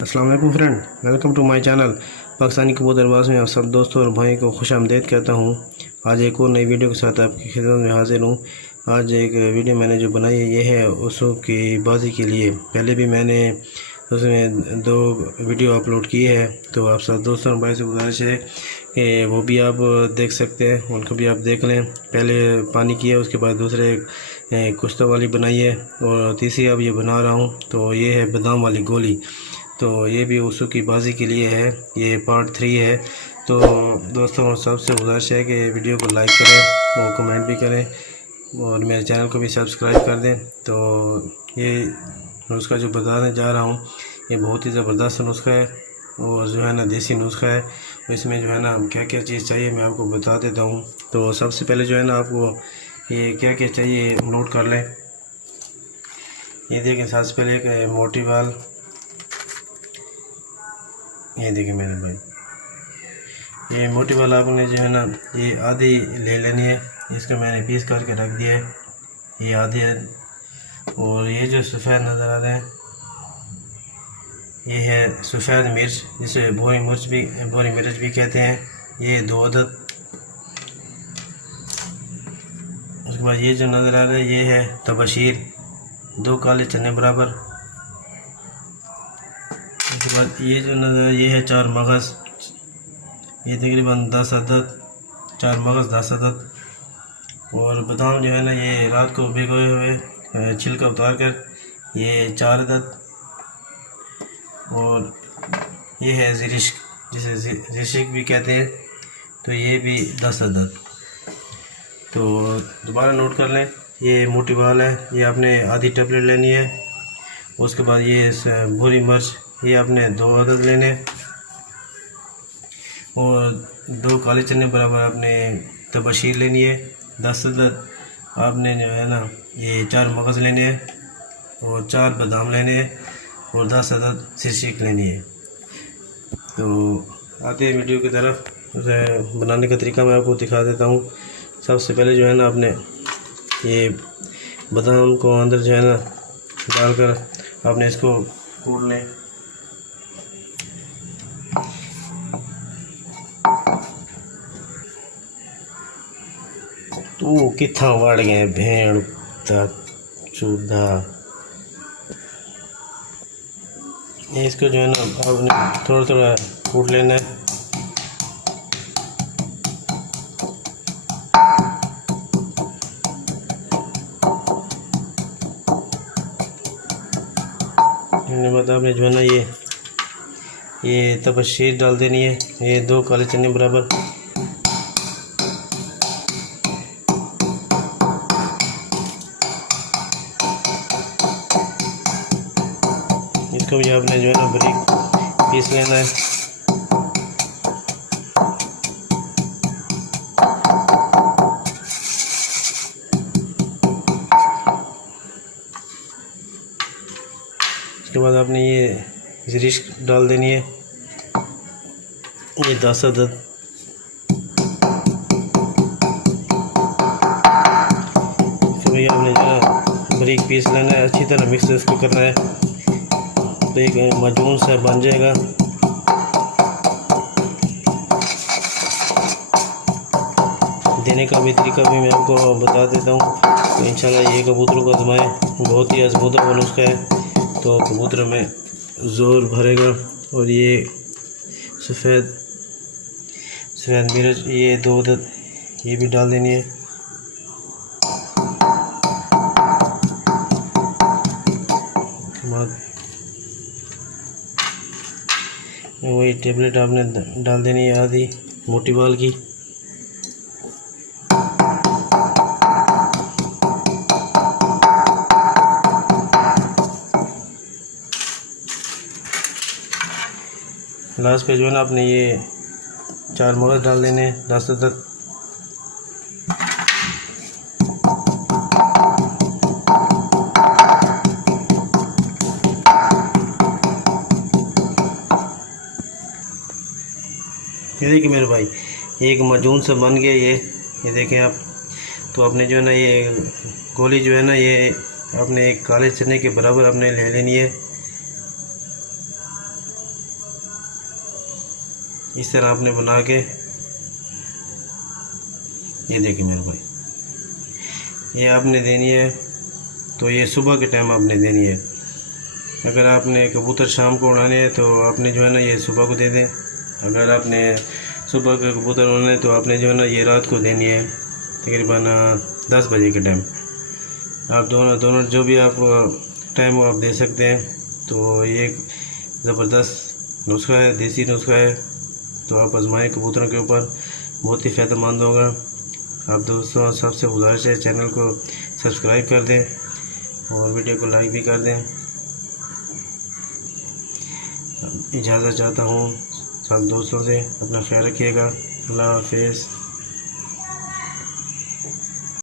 अस्सलाम वालेकुम friend, welcome to my channel Pakistani कबूतर बाज़ में आप सब दोस्तों और भाई को खुश आमदीद कहता हूँ। आज एक और नई वीडियो के साथ आपकी खिदमत में हाजिर हूँ। आज एक वीडियो मैंने जो बनाई है ये है उसू की बाजी के लिए। पहले भी मैंने उसमें 2 वीडियो अपलोड की है, तो आप सब दोस्तों और भाई से गुजारिश है कि वो भी आप देख सकते हैं, उनको भी आप देख लें। पहले पानी की है, उसके बाद दूसरे कुश्ता वाली बनाई है और तीसरी अब ये बना रहा हूँ। तो ये है बादाम वाली गोली, तो ये भी उसू की बाजी के लिए है। ये पार्ट 3 है। तो दोस्तों सबसे गुजारिश है कि वीडियो को लाइक करें और कमेंट भी करें और मेरे चैनल को भी सब्सक्राइब कर दें। तो ये नुस्खा जो बताने जा रहा हूँ ये बहुत ही ज़बरदस्त नुस्खा है और जो है ना देसी नुस्खा है। इसमें जो है ना क्या क्या चीज़ चाहिए मैं आपको बता देता हूँ। तो सबसे पहले जो है ना आपको ये क्या क्या चाहिए नोट कर लें। ये देखें, सबसे पहले एक मोटी वाल, ये देखिए मेरे भाई, ये मोटी वाला आपने जो है ना ये आधी ले लेनी है। इसका मैंने पीस करके रख दिया है, ये आधी है। और ये जो सफ़ेद नज़र आ रहे हैं ये है सफ़ेद मिर्च, जिसे भूरी मिर्च भी कहते हैं। ये 2 अदद। उसके बाद ये जो नज़र आ रहा है ये है तबशीर, 2 काले चने बराबर। उसके बाद ये जो नज़र ये है 4 मगज़, ये तकरीबन 10 अदद, 4 मगज़ 10 अदद। और बादाम जो है ना ये रात को भिगोए हुए छिलका उतार कर ये 4 अदद। और ये है ज़िरिश्क, जिसे ज़िरिश्क भी कहते हैं, तो ये भी 10 अदद। तो दोबारा नोट कर लें, ये मोटी वाल है, ये आपने आधी टेबलेट लेनी है। उसके बाद ये भूरी मिर्च, ये आपने 2 अदद लेने। और 2 काले चने बराबर आपने तबशीर लेनी है, 10 अदद। आपने जो है ना ये 4 मगज़ लेने हैं और 4 बादाम लेने हैं और 10 अदद ज़िरिश्क लेनी है। तो आते हैं वीडियो की तरफ। बनाने का तरीका मैं आपको दिखा देता हूँ। सबसे पहले जो है ना आपने ये बादाम को अंदर जो है ना डालकर आपने इसको कूट लें। तो कितना वड़ गए भेड़ चूधा। इसको जो है ना आपने थोड़ा थोड़ा कूट लेना है। बाद आपने जो है ना ये तबशीर डाल देनी है, ये 2 काले चने बराबर। इसको भी आपने जो है ना बारीक पीस लेना है। उसके बाद आपने ये ज़िरिश्क डाल देनी है, ये 10 अदद। इसको भी आपने जो है बारीक पीस लेना है, अच्छी तरह मिक्स इसको करना है, तो एक मजून सा बन जाएगा। देने का भी तरीका भी मैं आपको बता देता हूँ। तो इंशाल्लाह ये कबूतरों को आजमाएं, बहुत ही आजमूदा वो नुस्खा है, तो कबूतर में ज़ोर भरेगा। और ये सफ़ेद मिर्च, ये 2 अदद, ये भी डाल देनी है। वही टेबलेट आपने डाल देनी है आधी मोटी वाल की। लास्ट पे जो है ना आपने ये 4 मगज़ डाल देने, 10 अदद। ये देखिए मेरे भाई, एक मजून से बन गया ये देखें आप। तो आपने जो है ना ये गोली जो है ना ये आपने एक काले चने के बराबर आपने ले लेनी है। इस तरह आपने बना के, ये देखिए मेरे भाई, ये आपने देनी है। तो ये सुबह के टाइम आपने देनी है। अगर आपने कबूतर शाम को उड़ाने हैं तो आपने जो है ना ये सुबह को दे दें। अगर आपने सुबह के कबूतर उड़ाने तो आपने जो है ना ये रात को देनी है, तकरीबन 10 बजे के टाइम। आप दोनों जो भी आप टाइम वो आप दे सकते हैं। तो ये एक ज़बरदस्त नुस्खा है, देसी नुस्खा है। तो आप आजमाएं कबूतरों के ऊपर, बहुत ही फ़ायदेमंद होगा। आप दोस्तों सबसे गुजारिश है चैनल को सब्सक्राइब कर दें और वीडियो को लाइक भी कर दें। इजाज़त चाहता हूँ सब दोस्तों से, अपना ख्याल रखिएगा। अल्लाह हाफ़िज़।